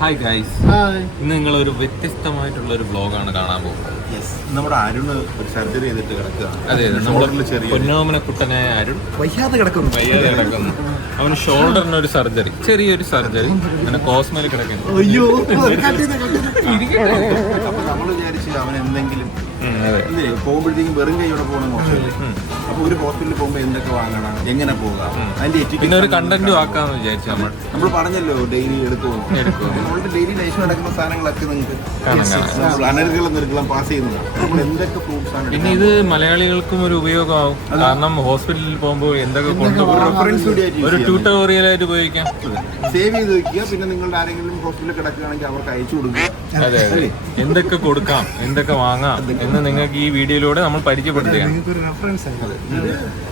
Hi guys, ഇന്ന് നിങ്ങളൊരു വ്യത്യസ്തമായിട്ടുള്ളൊരു വ്ളോഗാണ് കാണാൻ പോകുന്നത്. നമ്മുടെ അരുണ് ഒരു സർജറി ചെയ്തിട്ട് കിടക്കുകയാണ്. അതെ, നമ്മുടെ പൊന്നോമന കുട്ടനായ അരുൺ വയ്യാതെ കിടക്കുന്നു. അവന് ഷോൾഡറിന് ഒരു സർജറി, ചെറിയൊരു സർജറി, അങ്ങനെ കോസ്മയിൽ കിടക്കുന്നു. അയ്യോ, അപ്പൊ നമ്മൾ വിചാരിച്ചു അവൻ എന്തെങ്കിലും പോകുമ്പോഴത്തേക്കും വെറും കൈയോടെ പോകണം മോശമല്ലേ. അപ്പൊ ഒരു ഹോസ്പിറ്റലിൽ പോകുമ്പോൾ എന്തൊക്കെ വാങ്ങണം, എങ്ങനെ പോകാം, അതിന്റെ പിന്നെ ഒരു കണ്ടന്റും ആക്കാന്ന് വിചാരിച്ചു. നമ്മൾ പറഞ്ഞല്ലോ ഡെയിലി എടുക്കുമോ, നമ്മളുടെ ഡെയിലി ലൈഫ് നടക്കുന്ന സാധനങ്ങളൊക്കെ നിങ്ങൾക്ക് അനർഗളം നിരക്കളം പാസ് ചെയ്യുന്നത്. നമ്മൾ എന്തൊക്കെ ഫ്രൂട്ട്സ് ആണ്. പിന്നെ ഇത് മലയാളികൾക്കും ഒരു ഉപയോഗമാവും. കാരണം ഹോസ്പിറ്റലിൽ പോകുമ്പോൾ എന്തൊക്കെ കൊണ്ടുപോകും, ഒരു ട്യൂട്ടോറിയലായിട്ട് ഉപയോഗിക്കാം. സേവ് ചെയ്ത് വെക്കുക. പിന്നെ നിങ്ങളുടെ ആരെങ്കിലും ഹോസ്പിറ്റലിൽ കിടക്കുകയാണെങ്കിൽ അവർക്ക് അയച്ചു കൊടുക്കുക. അതെ, എന്തൊക്കെ കൊടുക്കാം, എന്തൊക്കെ വാങ്ങാം എന്ന് നിങ്ങൾക്ക് ഈ വീഡിയോയിലൂടെ നമ്മൾ പരിചയപ്പെടുത്തുകയാണ്.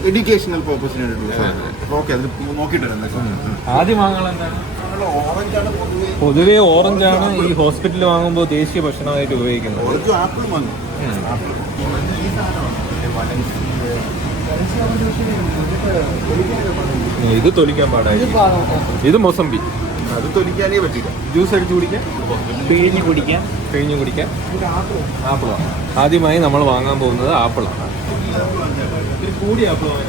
എഡ്യൂക്കേഷണൽ പർപ്പസിന് നോക്കിയിട്ട് ആദ്യം വാങ്ങാൻ എന്താണ്? പൊതുവെ ഓറഞ്ചാണ് ഈ ഹോസ്പിറ്റലിൽ വാങ്ങുമ്പോൾ ദേശീയ ഭക്ഷണമായിട്ട് ഉപയോഗിക്കുന്നത്. ഇത് തൊലിക്കാൻ പാടായി. ഇത് മൊസംബി, അത് തൊലിക്കാനേ പറ്റില്ല. ജ്യൂസ് അടിച്ച് കുടിക്കാം, പിഴിഞ്ഞ് കുടിക്കാം. ആപ്പിളാണ് ആദ്യമായി നമ്മൾ വാങ്ങാൻ പോകുന്നത്. ആപ്പിളാണ്. കൂടിയ ആപ്പിളാണ്.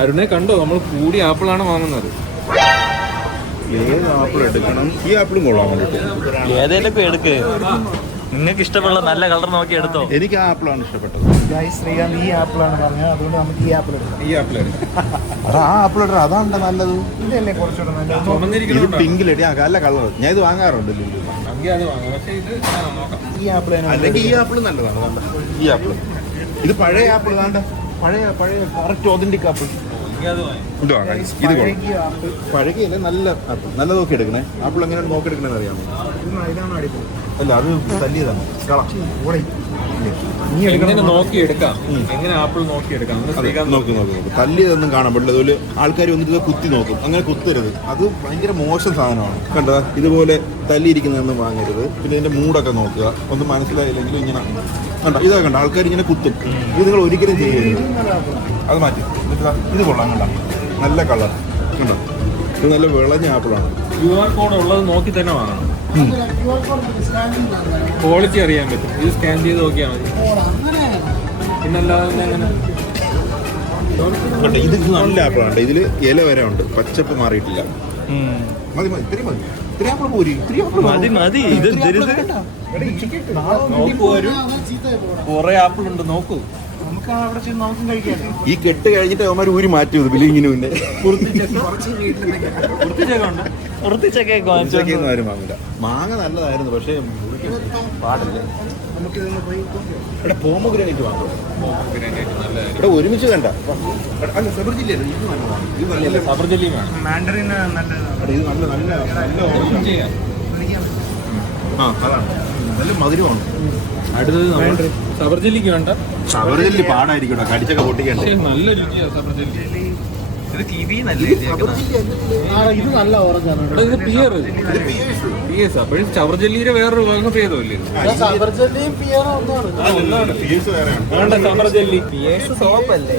അരുണെ കണ്ടോ, നമ്മൾ കൂടിയ ആപ്പിളാണ് വാങ്ങുന്നത്. ഏത് ആപ്പിൾ എടുക്കണം? ഈ ആപ്പിളും കൊള്ളാം. ഏതേലൊക്കെ എടുക്ക്, നിങ്ങൾക്ക് ഇഷ്ടമുള്ള നല്ല കളർ നോക്കി എടുത്തോ. എനിക്ക് ആ ആപ്പിളാണ് ഇഷ്ടപ്പെട്ടത്. ശ്രീകാന്ത് ഈ ആപ്പിളാണ് പറഞ്ഞത്, അതുകൊണ്ട് നമുക്ക് ഈ ആപ്പിൾ എടുക്കാം. ഈ ആപ്പിൾ ആ ആപ്പിൾ ഇടാം, അതാണ്ട് നല്ലത്. ഇതല്ലേ കുറച്ചുകൂടെ നല്ലത്. ഇത് പിങ്കിലടി നല്ല കളർ. ഞാൻ ഇത് വാങ്ങാറുണ്ട്. ഈ ആപ്പിൾ അല്ലെങ്കിൽ ഈ ആപ്പിൾ നല്ലതാണ്. ഈ ആപ്പിൾ ഇത് പഴയ ആപ്പിൾ വേണ്ട, പഴയ കറക്റ്റ് ഒതന്റിക് ആപ്പിൾ. ഇത് വാങ്ങാം. ഇത് പഴകിയല്ലേ, നല്ല ആപ്പിൾ. നല്ല നോക്കി എടുക്കണേ. ആപ്പിൾ എങ്ങനെയാണ് നോക്കി എടുക്കണമെന്ന് അറിയാമോ? ഇതാണ് അടിപൊളി. അല്ല, അത് തല്ലിയതാണ്. എങ്ങനെ നോക്കിയെടുക്കാം, എങ്ങനെ ആപ്പിൾ നോക്കിയെടുക്കാം. നോക്ക് തല്ലിയതൊന്നും കാണാൻ പറ്റില്ല. അതുപോലെ ആൾക്കാർ വന്നിട്ട് ഇത് കുത്തി നോക്കും. അങ്ങനെ കുത്തരുത്, അത് ഭയങ്കര മോശം സാധനമാണ്. കണ്ടോ, ഇതുപോലെ തല്ലിയിരിക്കുന്നതൊന്നും വാങ്ങരുത്. പിന്നെ ഇതിന്റെ മൂടൊക്കെ നോക്കുക. ഒന്നും മനസ്സിലായില്ലെങ്കിലും ഇങ്ങനെ കണ്ടോ, ഇതൊക്കെ കണ്ടോ, ആൾക്കാർ ഇങ്ങനെ കുത്തും. ഇത് നിങ്ങൾ ഒരിക്കലും ചെയ്യരുത്. അത് മാറ്റി. ഇത് കൊള്ളാം, കണ്ടോ, നല്ല കളർ കണ്ടോ. ഇത് നല്ല വിളഞ്ഞ ആപ്പിളാണ്. QR കോഡ് ഉള്ളത് നോക്കി തന്നെ വാങ്ങണം. ക്വാളിറ്റി അറിയാൻ പറ്റും. ഇത് സ്കാൻ ചെയ്ത് നോക്കിയാൽ മതി. പിന്നല്ലാതെ എങ്ങനെ? ഇത് നല്ല ആപ്പിളാണ്. ഇതിൽ ഇല വരെ ഉണ്ട്, പച്ചപ്പ് മാറിയിട്ടില്ല. മതി ഇത്രയും മതി. ഇത്രയും ആപ്പിൾ പോരി. മതി. ഇത് കുറെ ആപ്പിൾ ഉണ്ട്, നോക്കൂ. നമുക്ക് അവിടെ ചെന്ന് നമുക്കും കഴിക്കാം. ഈ കെട്ട് കഴിഞ്ഞിട്ട് അവന്മാർ ഊരി മാറ്റി ബില്ലിങ്ങിന് മുന്നേ. വൃത്തിച്ചൊക്കെ ആരും വാങ്ങില്ല. മാങ്ങ നല്ലതായിരുന്നു, പക്ഷേ പാടില്ല. ഇവിടെ പോമഗ്രാനൈറ്റ് വാങ്ങും. ഇവിടെ ഒരുമിച്ച് കണ്ട മാൻഡറിൻ നല്ല മധുരമാണ്. അടുത്തത് സബർജല്ലിക്ക് വേണ്ട. സബർജല്ലി പാടായിരിക്കും, കടിച്ചൊക്കെ പൊട്ടിക്കണ്ട. നല്ല രുചിയാണ് സബർജല്ലി. ഇത് നല്ല ഓറഞ്ചാണ്. ഇത് പിയർ. അപ്പോഴും സബർജല്ലിയുടെ വേറൊരു വക ഭേദമല്ലേ? സബർജല്ലിയും പിയറും ഒന്നാണ്. സബർജല്ലി സോപ്പല്ലേ?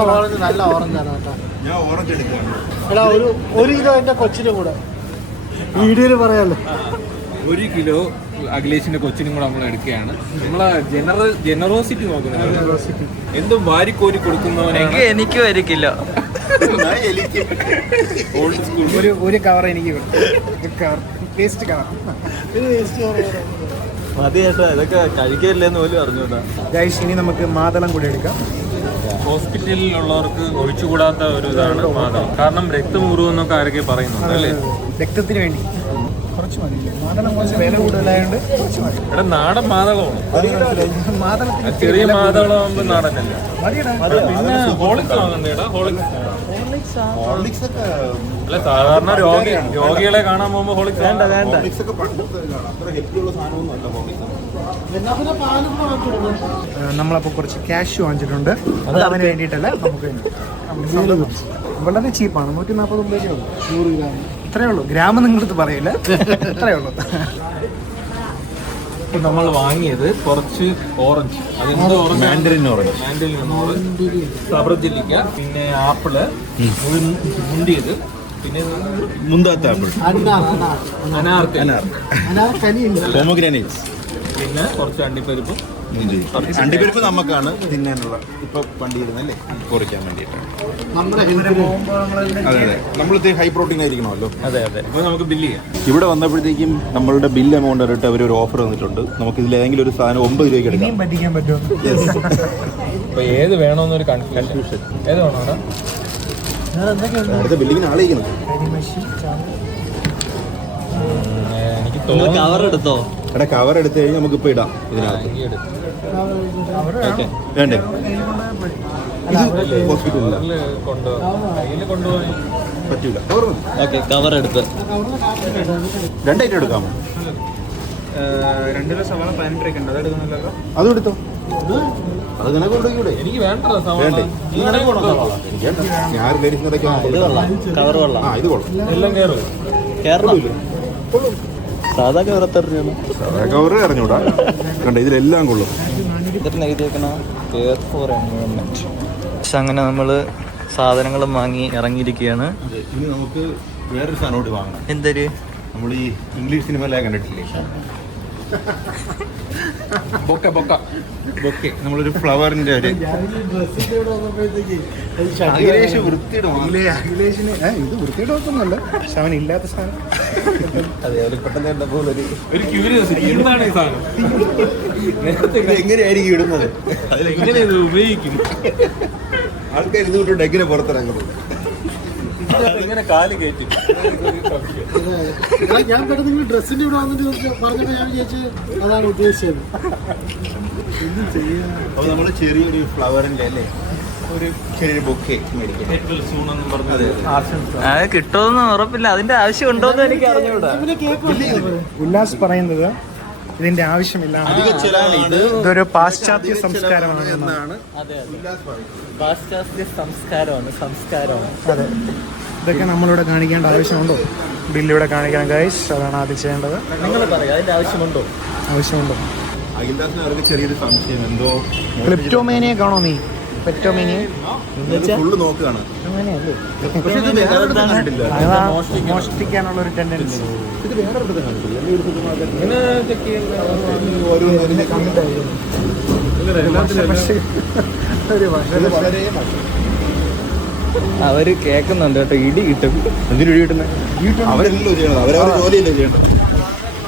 ഓറഞ്ച് നല്ല ഓറഞ്ചാണ് കേട്ടോ. ഞാൻ ഓറഞ്ച് എടുക്കുകയാണ്. എടാ, ഒരു കിലോ എന്റെ കൊച്ചിനും കൂടെ വീഡിയോയിൽ പറയാമല്ലോ. 1 കിലോ അഖിലേഷിന്റെ കൊച്ചിനും കൂടെ നമ്മൾ എടുക്കുകയാണ്. നമ്മളെ ജനറോസിറ്റി നോക്കുന്നത്. എന്തും വാരിക്കോരി കൊടുക്കുന്നവനാണ്. എനിക്കും 1 കിലോ. Old school. ഒരു കവർ എനിക്ക് വേസ്റ്റ് കവർ. മതി ചേട്ടാ, ഇതൊക്കെ കഴിക്കില്ലെന്ന് പോലും അറിഞ്ഞൂടാ. ഗൈസ്, ഇനി നമുക്ക് മാതളം കൂടി എടുക്കാം. ഹോസ്പിറ്റലിലുള്ളവർക്ക് ഒഴിച്ചുകൂടാത്ത ഒരു ഇതാണ് മാതളം. കാരണം രക്തമുറിവെന്നൊക്കെ ആരൊക്കെ പറയുന്നുണ്ട് അല്ലേ? രക്തത്തിന് വേണ്ടി കുറച്ച് മതി. മാതളം കുറച്ച് വില കൂടുതലായതുകൊണ്ട് കുറച്ച് മതി. ഇവിടെ നാടൻ മാതളമാണ്. മാതളത്തിന് ചെറിയ മാതളം ആകുമ്പോൾ നാടനല്ല. മതിയടാ. പിന്നെ ഹോളിക്സ് വാങ്ങണ്ടേടാ. ഹോർലിക്സ് ഒക്കെ അല്ല, സാധാരണ രോഗികളെ കാണാൻ പോകുമ്പോൾ ഹോളിക്സ് വേണ്ട. നമ്മളപ്പോൾ കുറച്ച് ക്യാഷ് വാങ്ങിച്ചിട്ടുണ്ട്. അത് അവന് വേണ്ടിയിട്ടല്ല, നമുക്ക് വളരെ ചീപ്പാണ്. 149 രൂപ 100 ഗ്രാം. ഇത്രയേ ഉള്ളൂ. ഗ്രാമം നിങ്ങളടുത്ത് പറയില്ല, ഇത്രയേ ഉള്ളൂ. നമ്മൾ വാങ്ങിയത് കുറച്ച് ഓറഞ്ച്. അതെന്ത് ഓറഞ്ച്? മാൻഡറിൻ ഓറഞ്ച്, സബർജല്ലിക്ക, പിന്നെ ആപ്പിള് മുണ്ടിയത്, പിന്നെ മുന്താത്ത ആപ്പിൾ, അനാർക്ക്, പോമോഗ്രാനൈറ്റ്സ്, പിന്നെ കുറച്ച് അണ്ടിപ്പരിപ്പും മുന്തിരി. അണ്ടിപ്പരിപ്പ് നമുക്കാണ് തിന്നാനുള്ള ഇപ്പൊ പണ്ടിരുന്നല്ലേ കുറയ്ക്കാൻ വേണ്ടിയിട്ട്. അതെ അതെ, നമ്മളിത് ഹൈ പ്രോട്ടീൻ ആയിരിക്കണമല്ലോ. അതെ അതെ. അപ്പോൾ നമുക്ക് ബില്ല് ചെയ്യാം. ഇവിടെ വന്നപ്പോഴത്തേക്കും നമ്മളുടെ ബില്ല് എമൗണ്ട് ആയിട്ട് അവർ ഒരു ഓഫർ തന്നിട്ടുണ്ട്. നമുക്ക് ഇതിൽ ഏതെങ്കിലും ഒരു സാധനം 9 രൂപയ്ക്ക് എടുക്കാം. പറ്റിക്കാൻ പറ്റുമോ? അപ്പോൾ ഏത് വേണമെന്നൊരു കൺഫ്യൂഷൻ. ഏത് വേണോടാ? അടുത്ത ബില്ലിങ്ങിന് ആളേക്കുന്നത് എനിക്ക് കവർ എടുത്തോ? എടാ കവർ എടുത്തു കഴിഞ്ഞാൽ നമുക്ക് ഇപ്പൊ ഇടാം ഇതിനകത്ത്. വേണ്ടേ? ഇത് ഹോസ്പിറ്റലില്ല, കയ്യിൽ കൊണ്ടുപോയി പറ്റൂല. കവർ ഓക്കെ, കവർ എടുത്ത് 2 ഐറ്റം എടുക്കാമോ? 2 കിലോ സവാള 18 രൂപയ്ക്ക് ഉണ്ട്. അതെടുക്കുന്നില്ലല്ലോ. അതും എടുത്തോ. അത് നിനക്ക് കൊണ്ടുപോയിക്കൂടെ? എനിക്ക് വേണ്ടല്ലോ സവാള. വേണ്ടേ? ഇത് നിനക്ക് വേണോ സവാള? എനിക്ക് വേണ്ട. ഞാൻ ലേഡീസിന് ഇടയ്ക്ക് ഇത് കൊള്ളാം, കവർ കൊള്ളാം. ആ ഇത് കൊള്ളാം. എല്ലാം കയറും. കേരളം സാധാ കവർ എത്ര രൂപയാണ്? കവർ അറിഞ്ഞൂടാ. കണ്ട ഇതിലെല്ലാം കൊള്ളും. പക്ഷെ അങ്ങനെ നമ്മള് സാധനങ്ങളും വാങ്ങി ഇറങ്ങിയിരിക്കുകയാണ്. ഇനി നമുക്ക് വേറൊരു സാധനം കൂടി വാങ്ങണം. എന്തൊരു? നമ്മൾ ഈ ഇംഗ്ലീഷ് സിനിമയിലെ കണ്ടിട്ടില്ലേ? Bouquet bouquet bouquet. നമ്മളൊരു ഫ്ലവറിന്റെ ഒരു അഖിലേഷ് വൃത്തിയുടെ അഖിലേഷിന് ഇത് വൃത്തിയുടെ ഒന്നുമല്ല, പക്ഷെ അവൻ ഇല്ലാത്ത സാധനം. അതെ, അവർ പെട്ടെന്ന് കണ്ടപ്പോൾ ഒരു ക്യൂരിയോസിറ്റി. എന്താണ് ഈ സാധനം? നേരത്തെ ഇത് എങ്ങനെയായിരിക്കും ഇടുന്നത്? എങ്ങനെ ഇത് ഉപയോഗിക്കും? ആൾക്കാർ ഇത് വിട്ടിട്ട് എങ്ങനെ പുറത്തിറങ്ങുന്നത്? ഇങ്ങനെ കാല് കയറ്റി. ഞാൻ പെട്ടെന്ന് നിങ്ങൾ ഡ്രസ്സിന്റെ ഇവിടെ വന്നിട്ട് പറഞ്ഞപ്പോൾ ഞാൻ വിചാരിച്ചു അതാണ് ഉദ്ദേശിച്ചത്. അപ്പോൾ നമ്മൾ ചെറിയൊരു ഫ്ലവറിന്റെ അല്ലേ ഒരു ചെറിയൊരു ബൊക്കെ മേടിക്കാം. അത് കിട്ടുമെന്ന് ഉറപ്പില്ല. അതിന്റെ ആവശ്യം ഉണ്ടോന്ന് എനിക്ക് അറിഞ്ഞൂടാ. ഉല്ലാസ് പറയുന്നത് ഇതിന്റെ ആവശ്യമില്ല, ഇതൊരു പാശ്ചാത്യ സംസ്കാരമാണ് എന്നാണ്. അതെ അതെ, പാശ്ചാത്യ സംസ്കാരമാണ്. അതെ, ഇതൊക്കെ നമ്മളിവിടെ കാണിക്കേണ്ട ആവശ്യമുണ്ടോ? ബില്ലിവിടെ കാണിക്കണം ഗൈസ്, അതാണ് ആദ്യം ചെയ്യേണ്ടത്. നിങ്ങൾ പറയാം, അതിന്റെ ആവശ്യമുണ്ടോ? ആവശ്യമുണ്ടോ? അഖിൽദാസിന് അവർക്ക് ചെറിയൊരു സംശയം, എന്തോ ക്ലിപ്റ്റോമേനിയെ കാണോ നീ? പെറ്റോമേനിയ ഫുള്ള് നോക്കുകയാണ്. അങ്ങനെയല്ലേ? പക്ഷേ ഇത് വേറെ ഒരിടത്തും കണ്ടിട്ടില്ല. അതാ മോഷ്ടിക്കാനുള്ള ഒരു ടെൻഡൻസി. ഇത് വേറെ ഒരിടത്തും കണ്ടിട്ടില്ല. ഇങ്ങനെ ചെക്ക് ചെയ്യുന്നത് വളരെ മോശം. അവര് കേൾക്കുന്നുണ്ട് കേട്ടോ, ഇടി കിട്ടും. എന്തിനു ഇടി കിട്ടുന്നത്? അവരെല്ലാം ചെയ്യണത്, അവരവരുടെ ജോലിയല്ലേ ചെയ്യണം.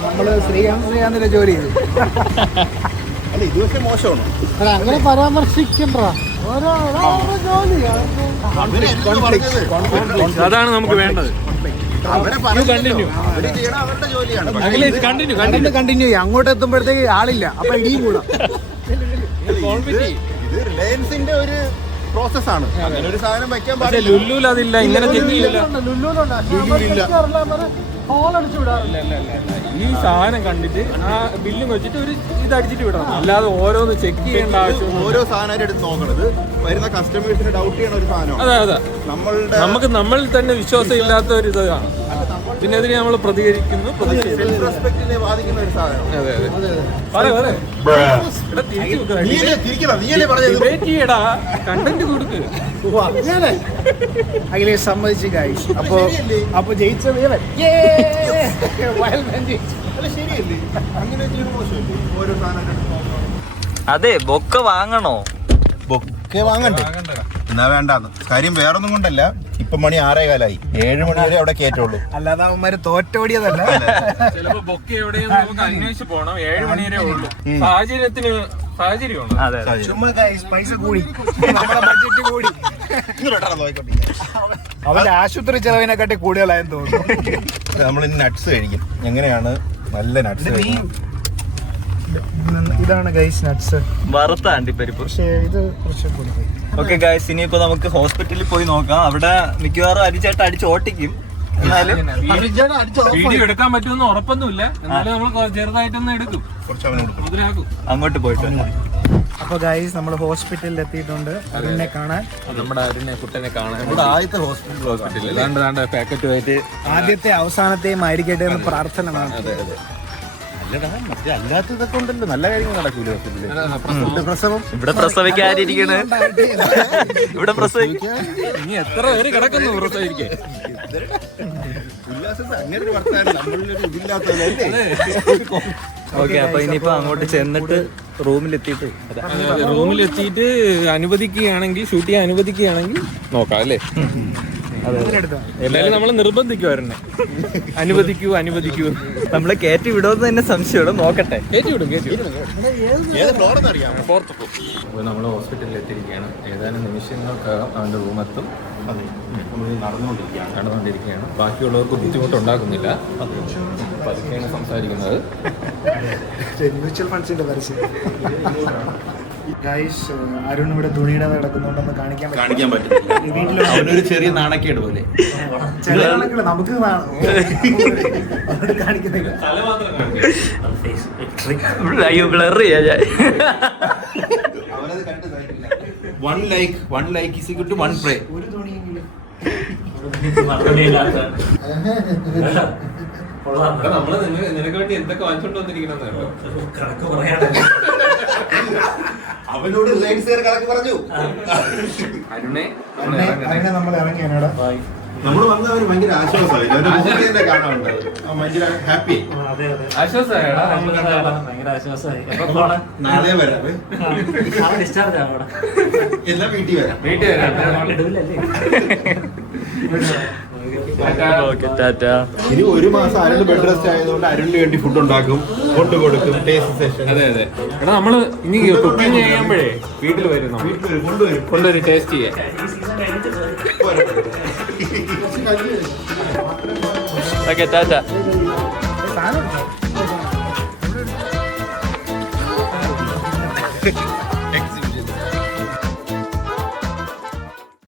നമ്മള് ശ്രീകാന്തിന്റെ ജോലി ചെയ്തു. അല്ല ഇത് പക്ഷേ മോശമാണോ? അങ്ങനെ പരാമർശിക്കണ്ട, ഓരോ ജോലിയാണ്. അതാണ് നമുക്ക് വേണ്ടത്. അവരെ കണ്ടിന്യൂ അവര് ചെയ്യണം അവരുടെ ജോലിയാണ്. കണ്ടിന്യൂ അങ്ങോട്ട് എത്തുമ്പോഴത്തേക്ക് ആളില്ല, അപ്പൊ ഇടിയും കൂടാം. ഇത് റിലയൻസിന്റെ ഒരു പ്രോസസ്സാണ്. അങ്ങനെ ഒരു സാധനം വെക്കാൻ പക്ഷേ പാടില്ല. ലുല്ലൂൽ അതില്ല, ഇങ്ങനെ ചെക്ക് ചെയ്യില്ല. ഹോളടിച്ചു വിടാറില്ല. ഈ സാധനം കണ്ടിട്ട് ആ ബില്ലും വെച്ചിട്ട് ഒരു ഇത് അടിച്ചിട്ട് വിടണം. അല്ലാതെ ഓരോന്ന് ചെക്ക് ചെയ്യേണ്ട ആവശ്യം. ഓരോ സാധനം എടുത്ത് നോക്കണത് വരുന്ന കസ്റ്റമേഴ്സിനെ ഡൗട്ട് ചെയ്യണ ഒരു സാധനമാണ്. അതെ അതെ, നമ്മളുടെ നമുക്ക് നമ്മളിൽ തന്നെ വിശ്വാസം ഇല്ലാത്ത ഒരു ഇതാണ്. ഇതിനെതിരെ നമ്മൾ പ്രതികരിക്കുന്നു. സെൽഫ് റെസ്പെക്റ്റിനെ ബാധിക്കുന്ന ഒരു സാധനം. അതെ അതെ, പറ ഡിബേറ്റ് ചെയ്യടാ, കണ്ടന്റ് കൊടുക്ക്. അഖിലേഷ് സമ്മതിച്ചു ഗൈസ്. അപ്പൊ ജയിച്ചത് ഇവൻ. അല്ല ശരിയല്ലേ? അങ്ങനെ ചെയ്യണ മോശമല്ലേ? ഓരോ സാധനം എടുത്ത് നോക്കണം. അതെ, ബൊക്ക വാങ്ങണോ? ബൊക്കെ വാങ്ങണ്ടേ? എന്നാ വേണ്ടാന്ന്. കാര്യം വേറൊന്നും കൊണ്ടല്ല, ഇപ്പൊ മണി 6:15. 7 മണി വരെ അവിടെ കേറ്റുള്ളൂ. അല്ലാതെ അവന്മാര് തോറ്റോടിയതല്ല. ചിലപ്പോ ബൊക്കെ എവിടെയും നമുക്ക് അന്വേഷിച്ച് പോകണം. 7 മണി വരെ ഉള്ളൂ. സാഹചര്യമുണ്ട്. അതെ അതെ. ചുമ്മാ ഗൈസ്, പൈസ കൂടി, നമ്മുടെ ബഡ്ജറ്റ് കൂടി. അവന്റെ ആശുപത്രി ചെലവിനെക്കാട്ടി കൂടുതലായെന്ന് തോന്നുന്നു. നമ്മൾ നട്ട്സ് കഴിക്കും. എങ്ങനെയാണ് നല്ല നട്ട്സ് കഴിക്കും? ഇതാണ് ഗൈസ് നട്ട്സ്. വറുത്ത അണ്ടിപ്പരിപ്പ്. പക്ഷേ ഇത് കുറച്ച് കൊടുക്കും. ഓക്കെ ഗൈസ്, ഇനിയിപ്പോ നമുക്ക് ഹോസ്പിറ്റലിൽ പോയി നോക്കാം. അവിടെ മിക്കവാറും അരിച്ചേട്ട അടിച്ച് ഓട്ടിക്കും. എന്നാലും വീഡിയോ എടുക്കാൻ പറ്റുമെന്ന് ഉറപ്പൊന്നുമില്ല. എന്നാലും നമ്മൾ ചെറുതായിട്ടൊന്ന് എടുക്കും, കുറച്ച് അവന് കൊടുക്കും. മുതലാക്കും. അങ്ങോട്ട് പോയിട്ട്. അപ്പൊ ഗൈസ് നമ്മൾ ഹോസ്പിറ്റലിൽ എത്തിയിട്ടുണ്ട് അരുണിനെ കാണാൻ. നമ്മുടെ അരുണിനെ കുട്ടനെ കാണാൻ നമ്മുടെ ആദ്യത്തെ ഹോസ്പിറ്റൽ പാക്കറ്റുമായിട്ട് ആദ്യത്തെ അവസാനത്തെയും ആയിരിക്കട്ടെ എന്ന് പ്രാർത്ഥന. അതെ അതെ. അല്ലാത്ത ഇതൊക്കെ ഉണ്ടല്ലോ, നല്ല കാര്യങ്ങൾ നടക്കൂല ഹോസ്പിറ്റലിൽ. പ്രസവം ഇവിടെ പ്രസവിക്കാതിരിക്കണ്. ഇവിടെ ഇനി എത്ര പേര് കിടക്കുന്നു പ്രസവിക്കാൻ? ഉല്ലാസത്തിൽ അങ്ങനെ ഒരു വർത്താനം നമ്മളിലൊരു ഇതില്ലാത്തതല്ലേ. ഓക്കെ, അപ്പൊ ഇനിയിപ്പോ അങ്ങോട്ട് ചെന്നിട്ട് റൂമിലെത്തിയിട്ട് റൂമിലെത്തിയിട്ട് അനുവദിക്കുകയാണെങ്കിൽ, ഷൂട്ട് ചെയ്യാൻ അനുവദിക്കുകയാണെങ്കിൽ നോക്കാം അല്ലേ? എന്തായാലും നമ്മൾ നിർബന്ധിക്കുമായിരുന്നു, അനുവദിക്കൂ അനുവദിക്കൂ. നമ്മളെ കയറ്റി വിടുമെന്ന് തന്നെ സംശയമാണ്. നോക്കട്ടെ. കയറ്റിവിടും. ഏത് ഫ്ലോറെന്ന് അറിയാമോ? അപ്പോൾ നമ്മൾ ഹോസ്പിറ്റലിൽ എത്തിയിരിക്കുകയാണ്. ഏതാനും നിമിഷങ്ങൾക്കകം അവൻ്റെ റൂമെത്തും. നടന്നുകൊണ്ടിരിക്കുകയാണ്. ബാക്കിയുള്ളവർക്ക് ബുദ്ധിമുട്ടുണ്ടാക്കുന്നില്ല. പതുക്കെയാണ് സംസാരിക്കുന്നത്. മ്യൂച്വൽ ഫണ്ട്സിന്റെ പരസ്യം. ഗൈസ്, അരുൺ ഇവിടെ തുണിയുടെ കിടക്കുന്നുണ്ടെന്ന് കാണിക്കാൻ പറ്റില്ല. അവനൊരു ചെറിയ നാണക്കേട് പോലെ. ചില ആളുകള് നമുക്ക് കാണിക്കുന്നില്ല. ബ്ലർ ചെയ്യാ ഞാൻ. One like is equal to one pray. ഒരു തുണിയെങ്കിലും നമ്മള് നിനക്ക് വേണ്ടി എന്തൊക്കെ വാങ്ങിച്ചോണ്ട് വന്നിരിക്കണമെന്നല്ലോ. അവനോട് കണക്ക് പറഞ്ഞു. അരുണെ അങ്ങനെ നമ്മൾ ഇറങ്ങിയാണ്. നമ്മൾ വന്ന അവന് ഭയങ്കര ആശ്വാസമായി. ഭയങ്കര ഹാപ്പി. ആശ്വാസമായടാ. നാളെ വരാം, എല്ലാം വീട്ടിൽ വരാം. വീട്ടിൽ വരാം. ഓക്കെ, ടാറ്റാ. ഇനി ഒരു മാസം അരുൺ ബെഡ് റെസ്റ്റ് ആയതുകൊണ്ട് അരുണിന് വേണ്ടി ഫുഡ് ഉണ്ടാക്കും, കൊണ്ട് കൊടുക്കും, ടേസ്റ്റ് സെഷൻ. അതെ. എടാ നമ്മള് ഇനി കുക്കിംഗ് ചെയ്യുമ്പോഴേ വീട്ടിൽ വരും. കൊണ്ടുവരും ടേസ്റ്റ് ചെയ്യാൻ. ഓക്കെ, ടാറ്റാ. സാധനം